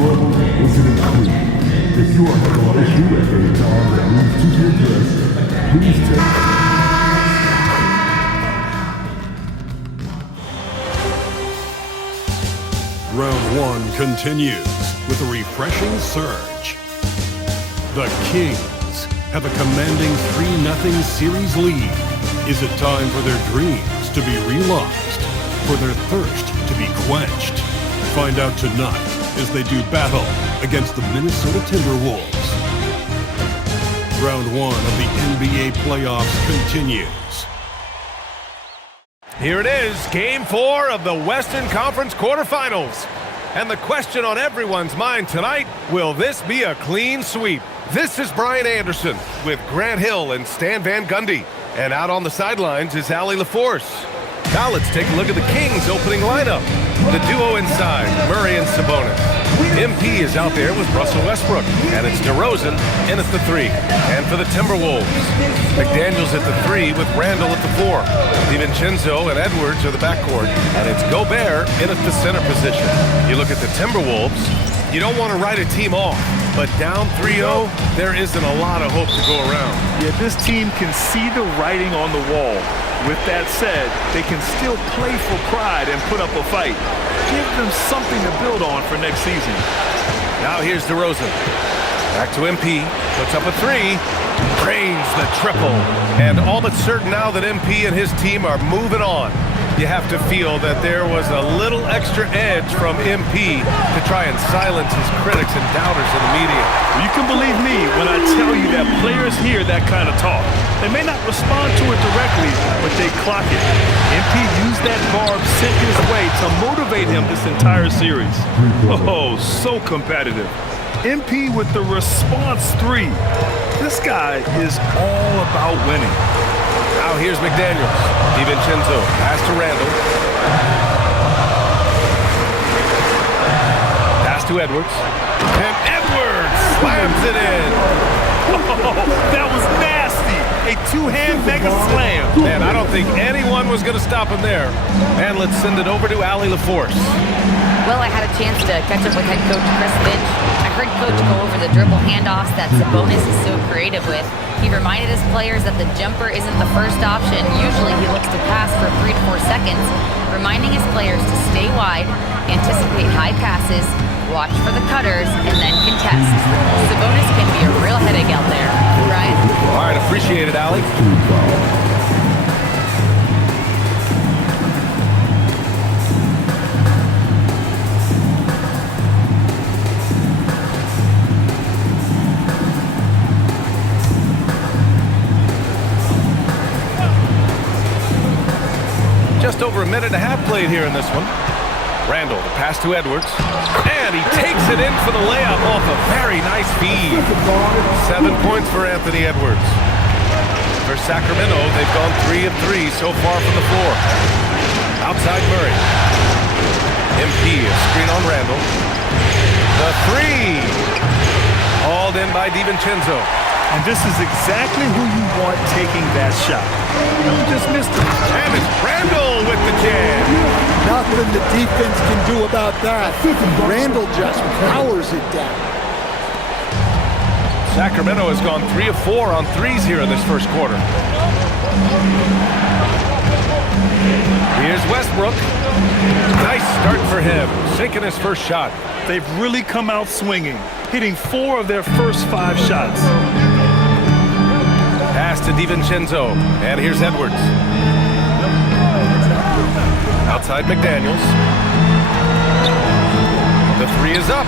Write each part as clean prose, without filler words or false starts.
trouble isn't included. If you are having an issue at any time that needs to be addressed, please take... Round one continues with a refreshing surge. The Kings have a commanding 3-0 series lead. Is it time for their dreams to be realized? For their thirst to be quenched? Find out tonight as they do battle against the Minnesota Timberwolves. Round one of the NBA playoffs continues. Here it is, Game 4 of the Western Conference quarterfinals. And the question on everyone's mind tonight, will this be a clean sweep? This is Brian Anderson with Grant Hill and Stan Van Gundy. And out on the sidelines is Allie LaForce. Now let's take a look at the Kings' opening lineup. The duo inside, Murray and Sabonis. MP is out there with Russell Westbrook. And it's DeRozan in at the 3. And for the Timberwolves, McDaniels at the 3 with Randall at the 4. DiVincenzo and Edwards are the backcourt. And it's Gobert in at the center position. You look at the Timberwolves, you don't want to write a team off. But down 3-0, there isn't a lot of hope to go around. Yeah, this team can see the writing on the wall. With that said, they can still play for pride and put up a fight. Give them something to build on for next season. Now here's DeRozan. Back to MP, puts up a 3, drains the triple. And all but certain now that MP and his team are moving on. You have to feel that there was a little extra edge from MP to try and silence his critics and doubters in the media. Well, you can believe me when I tell you that players hear that kind of talk. They may not respond to it directly, but they clock it. MP used that barb sent his way to motivate him this entire series. Oh, so competitive. MP with the response 3. This guy is all about winning. Now here's McDaniels. DiVincenzo, pass to Randall. Pass to Edwards. And Edwards slams it in. Oh, that was nasty. A two-hand mega slam. Man, I don't think anyone was going to stop him there. And let's send it over to Allie LaForce. Well, I had a chance to catch up with head coach Chris Finch. I heard Coach go over the dribble handoffs that Sabonis is so creative with. He reminded his players that the jumper isn't the first option. Usually he looks to pass for 3 to 4 seconds, reminding his players to stay wide, anticipate high passes, watch for the cutters, and then contest. Sabonis can be a real headache out there. Right? All right, appreciate it, Allie. Just over a minute and a half played here in this one. Randall, the pass to Edwards. And he takes it in for the layup off a very nice feed. 7 points for Anthony Edwards. For Sacramento, they've gone 3 of 3 so far from the floor. Outside Murray. MP, a screen on Randall. The 3. Hauled in by DiVincenzo. And this is exactly who you want taking that shot. You just missed it. And it's Randall with the jam. Nothing the defense can do about that. Randall just powers it down. Sacramento has gone 3 of 4 on threes here in this first quarter. Here's Westbrook. Nice start for him, sinking his first shot. They've really come out swinging, hitting 4 of their first 5 shots. Pass to DiVincenzo, and here's Edwards. Outside McDaniels. The 3 is up,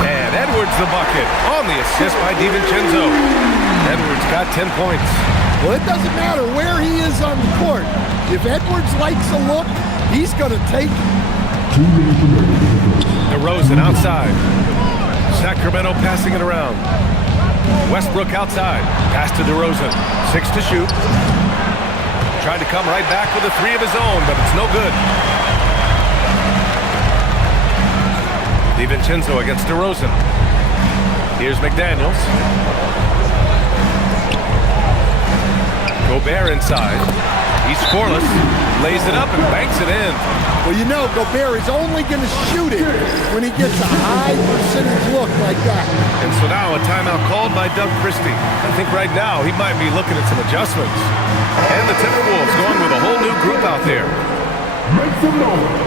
and Edwards the bucket on the assist by DiVincenzo. Edwards got 10 points. Well, it doesn't matter where he is on the court. If Edwards likes a look, he's going to take it. DeRozan outside. Sacramento passing it around. Westbrook outside. Pass to DeRozan. 6 to shoot. Tried to come right back with a 3 of his own, but it's no good. DiVincenzo against DeRozan. Here's McDaniels. Gobert inside. He's scoreless, lays it up and banks it in. Well, you know, Gobert is only going to shoot it when he gets a high percentage look like that. And so now a timeout called by Doug Christie. I think right now he might be looking at some adjustments. And the Timberwolves going with a whole new group out there. Make some noise.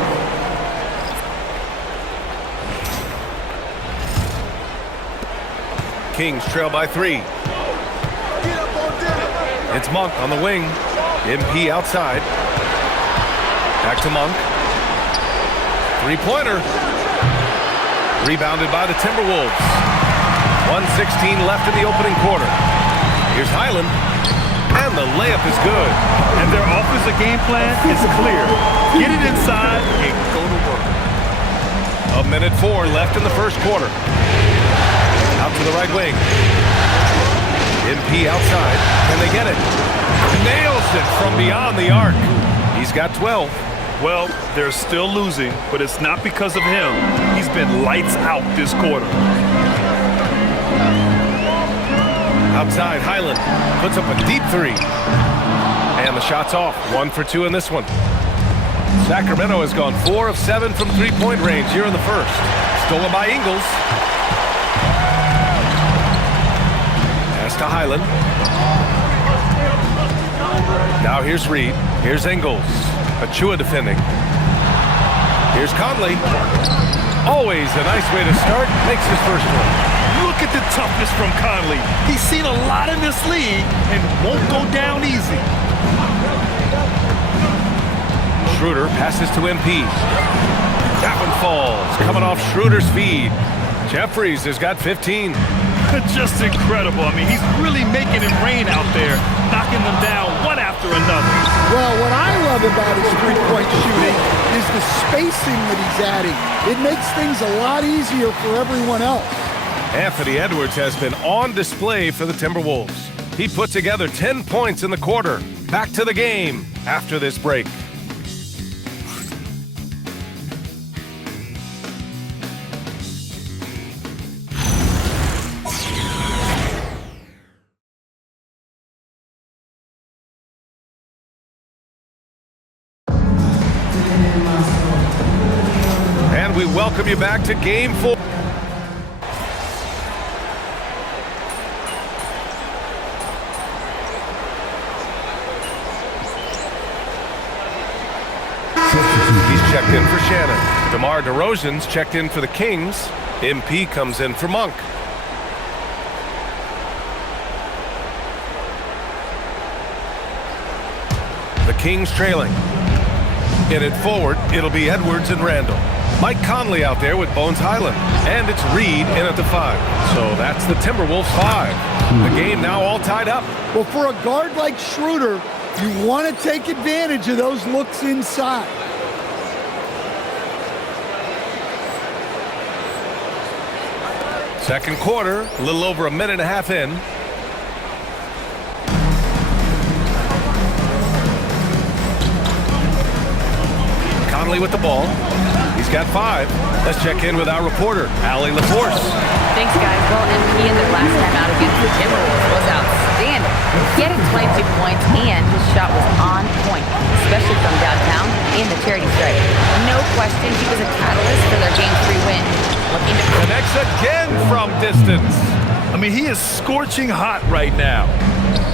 Kings trail by 3. It's Monk on the wing. MP outside. Back to Monk. Three-pointer. Rebounded by the Timberwolves. 1:16 left in the opening quarter. Here's Highland. And the layup is good. And their offensive game plan is clear. Get it inside and go to work. 1:04 left in the first quarter. Out to the right wing. MP outside. Can they get it? Nails it from beyond the arc. He's got 12. Well, they're still losing, but it's not because of him. He's been lights out this quarter. Outside, Highland puts up a deep 3. And the shot's off. 1 for 2 in this one. Sacramento has gone 4 of 7 from three-point range here in the first. Stolen by Ingles. Pass to Highland. Now here's Reed. Here's Ingles. Achua defending. Here's Conley. Always a nice way to start. Makes his first one. Look at the toughness from Conley. He's seen a lot in this league and won't go down easy. Schroeder passes to MP. That one falls. Coming off Schroeder's feed. Jeffries has got 15. Just incredible. I mean, he's really making it rain out there, knocking them down one after another. Well, what I love about his three-point shooting is the spacing that he's adding. It makes things a lot easier for everyone else. Anthony Edwards has been on display for the Timberwolves. He put together 10 points in the quarter. Back to the game after this break. And we welcome you back to Game 4. He's checked in for Shannon. DeMar DeRozan's checked in for the Kings. MP comes in for Monk. The Kings trailing. Get it forward, it'll be Edwards and Randall. Mike Conley out there with Bones Highland. And it's Reed in at the 5. So that's the Timberwolves 5. The game now all tied up. Well, for a guard like Schroeder, you want to take advantage of those looks inside. Second quarter, a little over a minute and a half in. Conley with the ball. He's got 5. Let's check in with our reporter, Allie LaForce. Thanks, guys. Well, MP in their last time out against the Timberwolves was outstanding. He had 22 points, and his shot was on point, especially from downtown in the charity stripe. No question, he was a catalyst for their Game 3 win. Looking to Connects again from distance. I mean, he is scorching hot right now.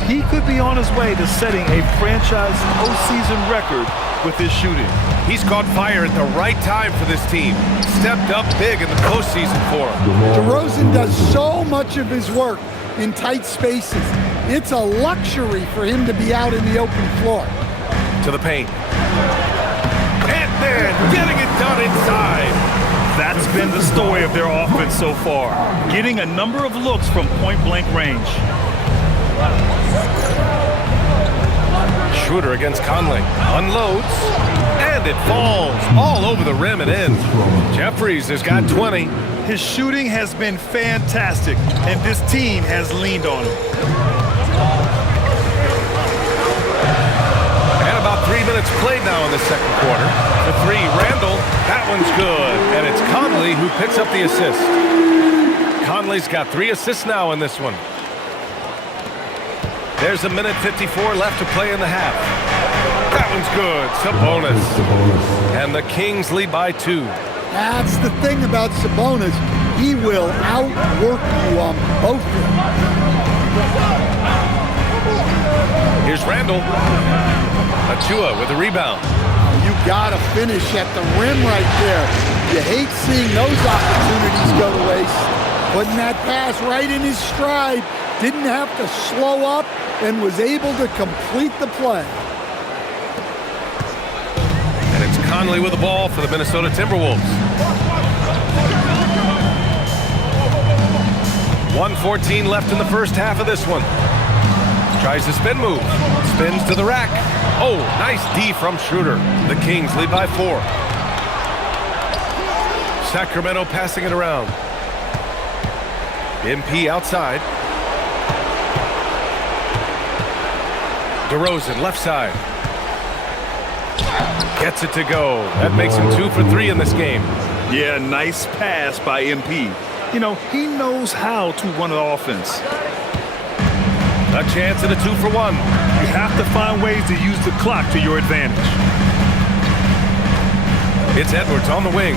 He could be on his way to setting a franchise postseason record with his shooting. He's caught fire at the right time for this team. Stepped up big in the postseason for him. DeRozan does so much of his work in tight spaces. It's a luxury for him to be out in the open floor. To the paint. Ant-Man getting it done inside. That's been the story of their offense so far, getting a number of looks from point-blank range. Schroeder against Conley. Unloads. And it falls all over the rim and in. Jeffries has got 20. His shooting has been fantastic, and this team has leaned on him. And about 3 minutes played now in the second quarter. The 3, Randall. That one's good. And it's Conley who picks up the assist. Conley's got 3 assists now in this one. There's a minute 54 left to play in the half. That one's good. Sabonis. And the Kings lead by 2. That's the thing about Sabonis. He will outwork you on both ends. Here's Randall. Achua with the rebound. You gotta finish at the rim right there. You hate seeing those opportunities go to waste. Putting that pass right in his stride. Didn't have to slow up and was able to complete the play. And it's Conley with the ball for the Minnesota Timberwolves. 1:14 left in the first half of this one. Tries the spin move. Spins to the rack. Oh, nice D from Schroeder. The Kings lead by 4. Sacramento passing it around. MP outside. DeRozan left side. Gets it to go. That makes him 2 for 3 in this game. Yeah, nice pass by MP. You know, he knows how to run an offense. A chance at a 2 for 1. You have to find ways to use the clock to your advantage. It's Edwards on the wing.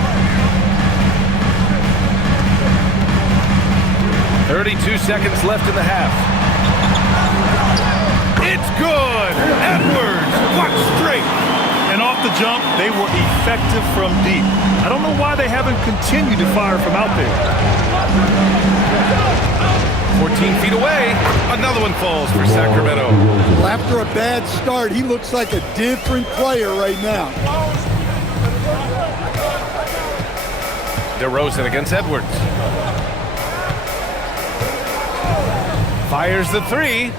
32 seconds left in the half. It's good! Edwards! What strength! And off the jump, they were effective from deep. I don't know why they haven't continued to fire from out there. 14 feet away. Another one falls for Sacramento. Well, after a bad start, he looks like a different player right now. DeRozan against Edwards. Fires the 3.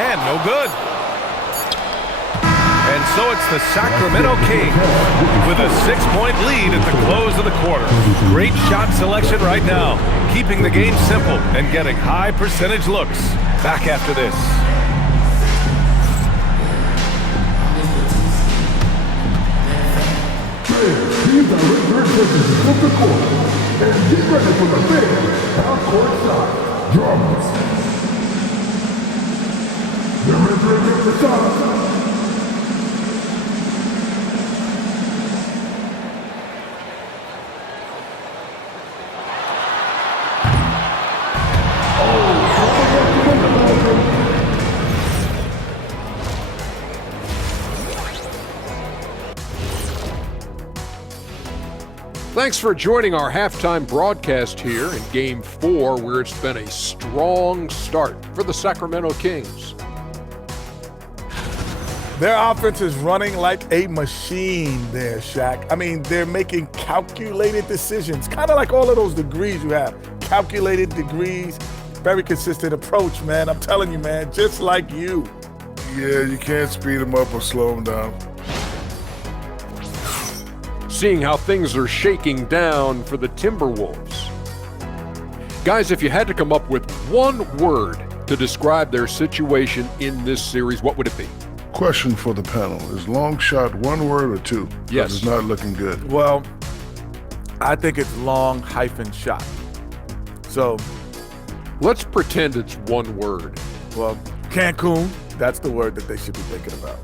And no good. And so it's the Sacramento Kings with a 6-point lead at the close of the quarter. Great shot selection right now, keeping the game simple and getting high percentage looks. Back after this. Teams are in their positions of the court. And get ready for the big half-court shot. Drums. They're entering the shot. Thanks for joining our halftime broadcast here in Game 4, where it's been a strong start for the Sacramento Kings. Their offense is running like a machine there, Shaq. I mean, they're making calculated decisions, kind of like all of those degrees you have. Calculated degrees, very consistent approach, man. I'm telling you, man, just like you. Yeah, you can't speed them up or slow them down. Seeing how things are shaking down for the Timberwolves. Guys, if you had to come up with one word to describe their situation in this series, what would it be? Question for the panel. Is long shot one word or two? Yes. It's not looking good. Well, I think it's long hyphen shot. So, Let's pretend it's one word. well, Cancun, that's the word that they should be thinking about.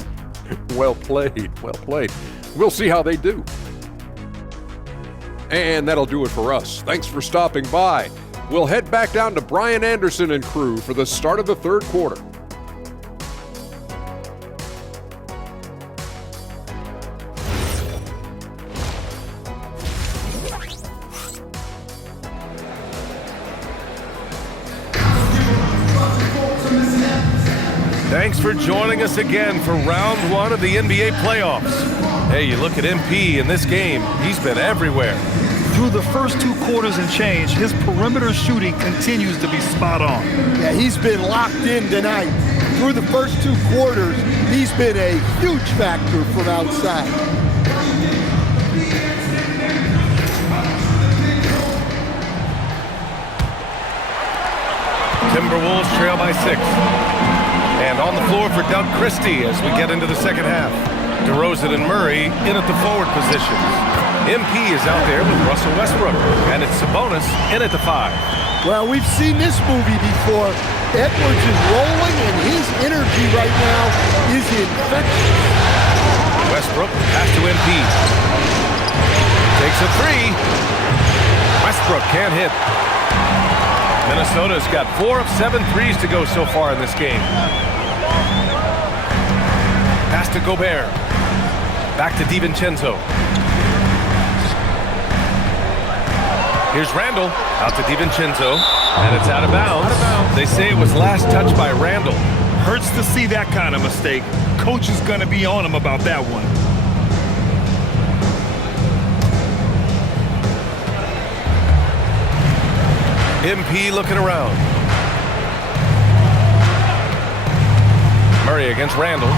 Well played, well played. We'll see how they do. And that'll do it for us. Thanks for stopping by. We'll head back down to Brian Anderson and crew for the start of the third quarter. Thanks for joining us again for round 1 of the NBA playoffs. Hey, you look at MP in this game, he's been everywhere. Through the first 2 quarters and change, his perimeter shooting continues to be spot on. Yeah, he's been locked in tonight. Through the first 2 quarters, he's been a huge factor from outside. Timberwolves trail by 6. And on the floor for Doug Christie as we get into the second half. DeRozan and Murray in at the forward positions. MP is out there with Russell Westbrook, and it's Sabonis in at the 5. Well, we've seen this movie before. Edwards is rolling, and his energy right now is infectious. Westbrook, pass to MP. Takes a three. Westbrook can't hit. Minnesota's got 4 of 7 threes to go so far in this game. Pass to Gobert. Back to DiVincenzo. Here's Randall. Out to DiVincenzo. And it's out of bounds. They say it was last touched by Randall. Hurts to see that kind of mistake. Coach is going to be on him about that one. MP looking around. Murray against Randall.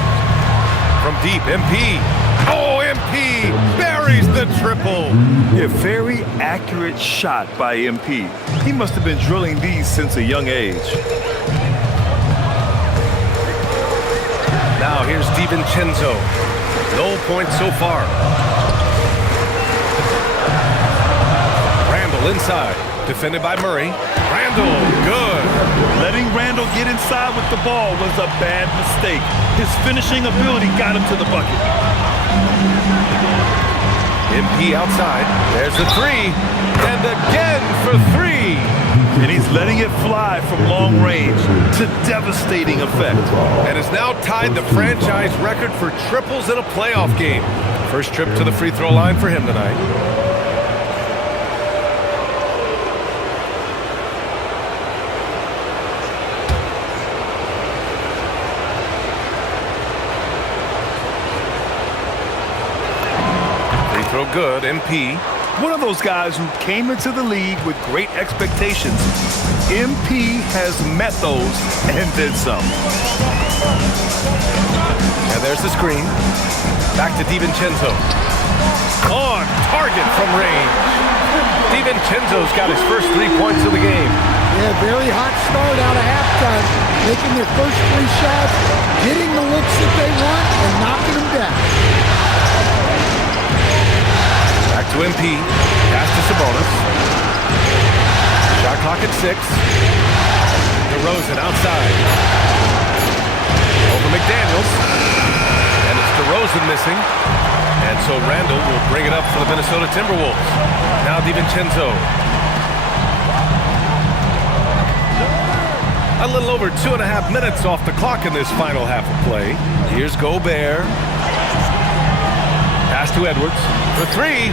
From deep, MP. Oh, MP buries the triple. Yeah, very accurate shot by MP. He must have been drilling these since a young age. Now here's DiVincenzo. No points so far. Randall inside. Defended by Murray. Randall, good. Letting Randall get inside with the ball was a bad mistake. His finishing ability got him to the bucket. MP outside. There's the three. And again for three. And he's letting it fly from long range to devastating effect. And has now tied the franchise record for triples in a playoff game. First trip to the free throw line for him tonight. Good, MP. One of those guys who came into the league with great expectations. MP has met those and then some. And there's the screen. Back to DiVincenzo. On target from range. DiVincenzo's got his first 3 points of the game. Yeah, very hot start out of halftime. Making their first 3 shots, getting the looks that they want, and knocking them down. Back to MP. Pass to Sabonis. Shot clock at 6. DeRozan outside. Over McDaniels. And it's DeRozan missing. And so Randall will bring it up for the Minnesota Timberwolves. Now DiVincenzo. A little over 2.5 minutes off the clock in this final half of play. Here's Gobert. Pass to Edwards for 3.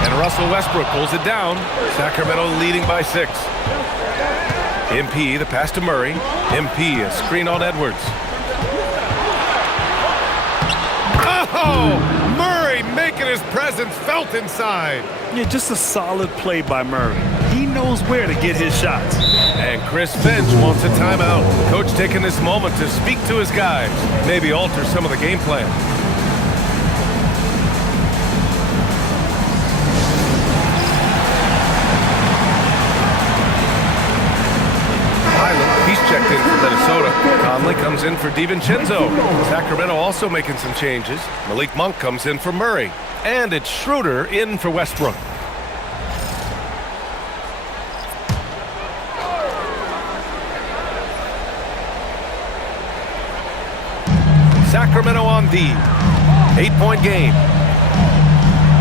And Russell Westbrook pulls it down. Sacramento leading by 6. MP, the pass to Murray. MP, a screen on Edwards. Oh! Murray making his presence felt inside. Yeah, just a solid play by Murray. He knows where to get his shots. And Chris Finch wants a timeout. Coach taking this moment to speak to his guys. Maybe alter some of the game plan. He's checked in for Minnesota. Conley comes in for DiVincenzo. Sacramento also making some changes. Malik Monk comes in for Murray. And it's Schroeder in for Westbrook. Sacramento on D. 8-point game.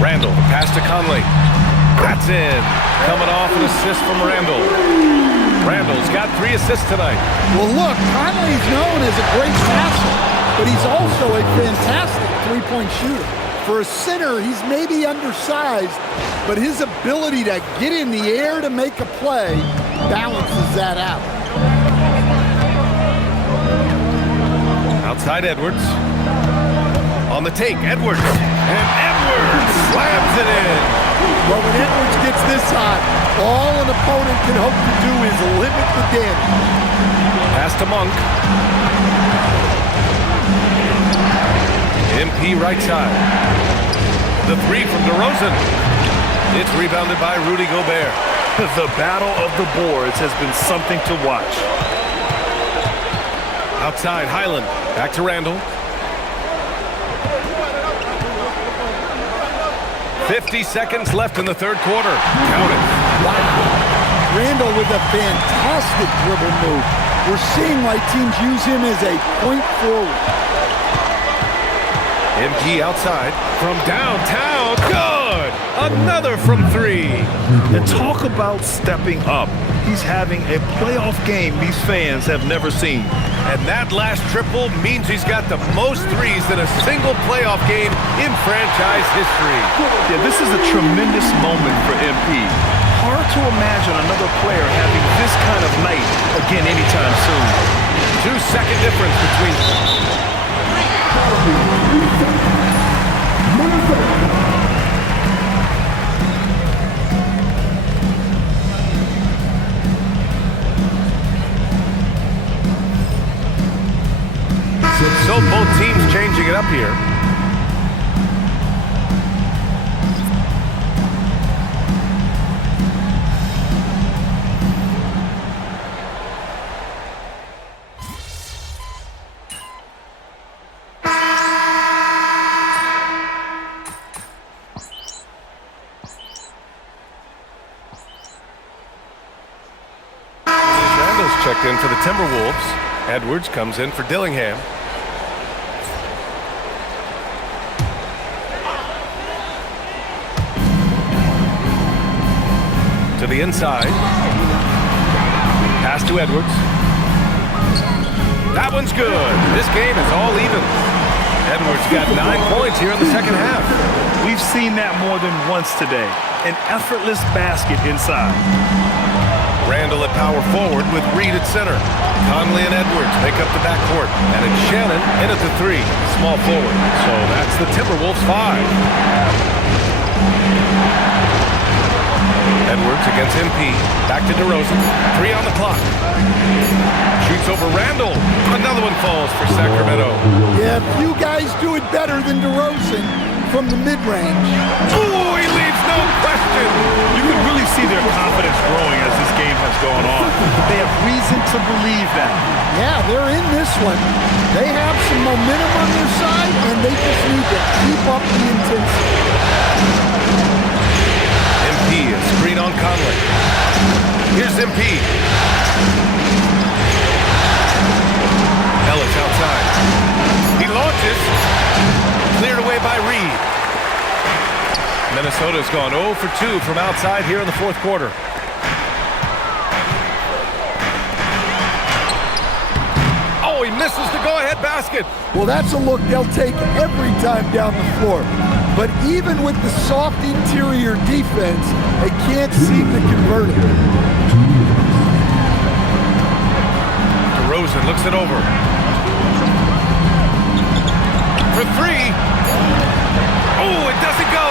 Randall, the pass to Conley. That's in. Coming off an assist from Randall. Randall's got 3 assists tonight. Well, look, Conley's known as a great passer, but he's also a fantastic three-point shooter. For a center, he's maybe undersized, but his ability to get in the air to make a play balances that out. Outside Edwards. On the take, Edwards. And Edwards slams it in. Well, when Edwards gets this hot, all an opponent can hope to do is limit the damage. Pass to Monk. MP right side. The 3 from DeRozan. It's rebounded by Rudy Gobert. The battle of the boards has been something to watch. Outside, Highland. Back to Randall. 50 seconds left in the third quarter. Count it. Wow. Randall with a fantastic dribble move. We're seeing why teams use him as a point forward. MP outside from downtown. Good! Another from three. And talk about stepping up. He's having a playoff game these fans have never seen. And that last triple means he's got the most threes in a single playoff game in franchise history. Yeah, this is a tremendous moment for MP. Hard to imagine another player having this kind of night again anytime soon. 2-second difference between... So both teams changing it up here. Randall's checked in for the Timberwolves. Edwards comes in for Dillingham. To the inside. Pass to Edwards. That one's good. This game is all even. Edwards got 9 points here in the second half. We've seen that more than once today. An effortless basket inside. Randall at power forward with Reed at center. Conley and Edwards make up the backcourt. And it's Shannon in at the three. Small forward. So that's the Timberwolves 5. Edwards against MP. Back to DeRozan. 3 on the clock. Shoots over Randall. Another one falls for Sacramento. Yeah, few guys do it better than DeRozan from the mid-range. Ooh, he leaves no question. You can really see their confidence growing as this game has gone on. They have reason to believe that. Yeah, they're in this one. They have some momentum on their side, and they just need to keep up the intensity. MP, a screen on Conley. Here's MP. Ellis outside. He launches. Cleared away by Reed. Minnesota's gone 0 for 2 from outside here in the fourth quarter. Oh, he misses the go-ahead basket. Well, that's a look they'll take every time down the floor. But even with the soft interior defense, they can't seem to convert it. DeRozan looks it over. For three. Oh, it doesn't go.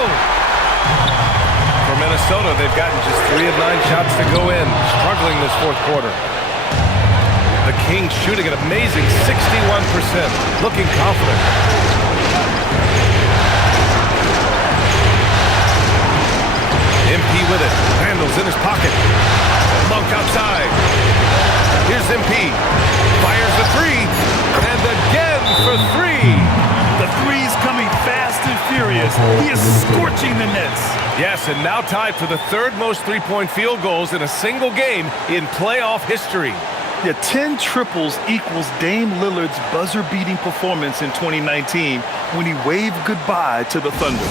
For Minnesota, they've gotten just 3 of 9 shots to go in. Struggling this fourth quarter. The Kings shooting an amazing 61%. Looking confident. MP with it. Randall's in his pocket. Monk outside. Here's MP. Fires the three. And again for 3. The three's coming fast and furious. He is scorching the nets. Yes, and now tied for the 3rd most three-point field goals in a single game in playoff history. Yeah, 10 triples equals Dame Lillard's buzzer-beating performance in 2019 when he waved goodbye to the Thunder.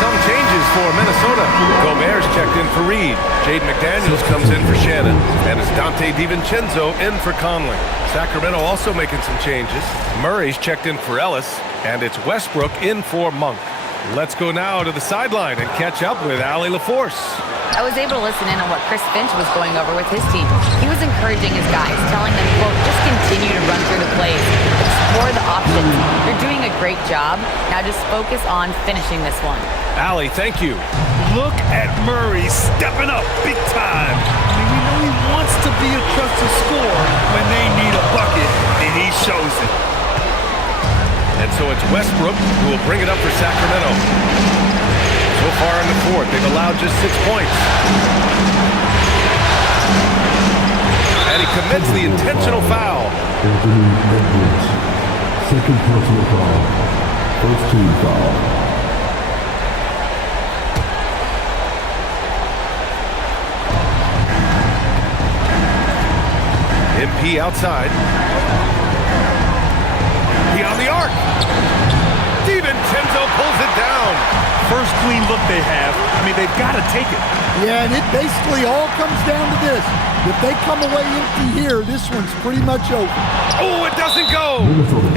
Some changes for Minnesota. Gobert's checked in for Reed. Jaden McDaniels comes in for Shannon. And it's Dante DiVincenzo in for Conley. Sacramento also making some changes. Murray's checked in for Ellis. And it's Westbrook in for Monk. Let's go now to the sideline and catch up with Allie LaForce. I was able to listen in on what Chris Finch was going over with his team. He was encouraging his guys, telling them, quote, just continue to run through the plays. Explore the options. You're doing a great job. Now just focus on finishing this one. Allie, thank you. Look at Murray stepping up big time. I mean, we know he wants to be a trusted scorer when they need a bucket, and he shows it. And so it's Westbrook who will bring it up for Sacramento. So far in the fourth, they've allowed just 6 points. And he commits the intentional foul. Anthony Edwards. Second personal foul. First team foul. MP outside. Beyond the arc. DiVincenzo pulls it down. First clean look they have. I mean, they've got to take it. Yeah, and it basically all comes down to this. If they come away empty here, this one's pretty much over. Oh, it doesn't go.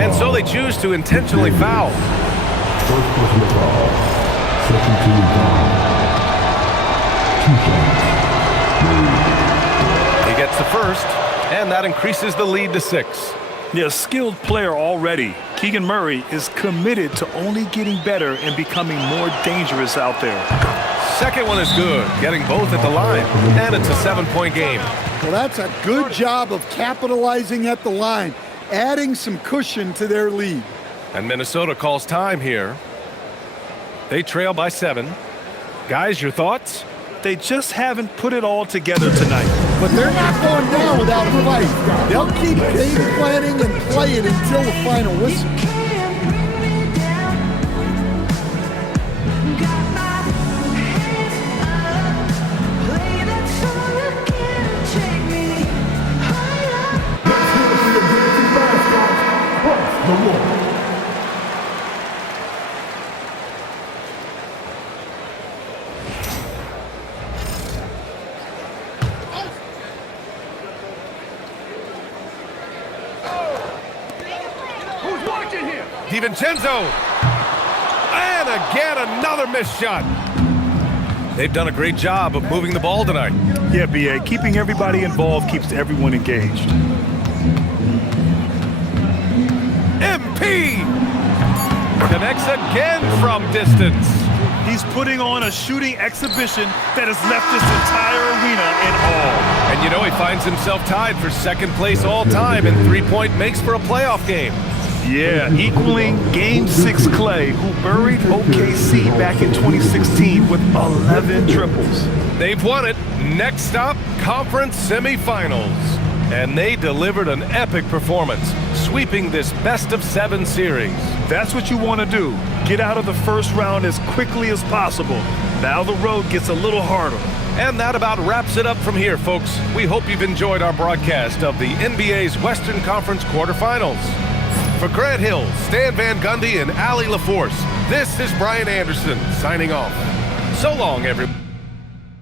And so they choose to intentionally foul. First personal foul. Second team foul. 2 shots. He gets the first, and that increases the lead to 6. Yeah, a skilled player already. Keegan Murray is committed to only getting better and becoming more dangerous out there. Second one is good, getting both at the line, and it's a 7-point game. Well, that's a good job of capitalizing at the line, adding some cushion to their lead. And Minnesota calls time here. They trail by 7. Guys, your thoughts? They just haven't put it all together tonight. But they're not going down without a fight. They'll keep game planning and play it until the final whistle. DiVincenzo. And again, another missed shot. They've done a great job of moving the ball tonight. Yeah, B.A., keeping everybody involved keeps everyone engaged. MP connects again from distance. He's putting on a shooting exhibition that has left this entire arena in awe. And you know, he finds himself tied for second place all time in three-point makes for a playoff game. Yeah, equaling Game 6 Clay, who buried OKC back in 2016 with 11 triples. They've won it. Next stop, conference semifinals. And they delivered an epic performance, sweeping this best-of-7 series. That's what you want to do. Get out of the first round as quickly as possible. Now the road gets a little harder. And that about wraps it up from here, folks. We hope you've enjoyed our broadcast of the NBA's Western Conference quarterfinals. For Grant Hill, Stan Van Gundy, and Allie LaForce, this is Brian Anderson signing off. So long, everyone.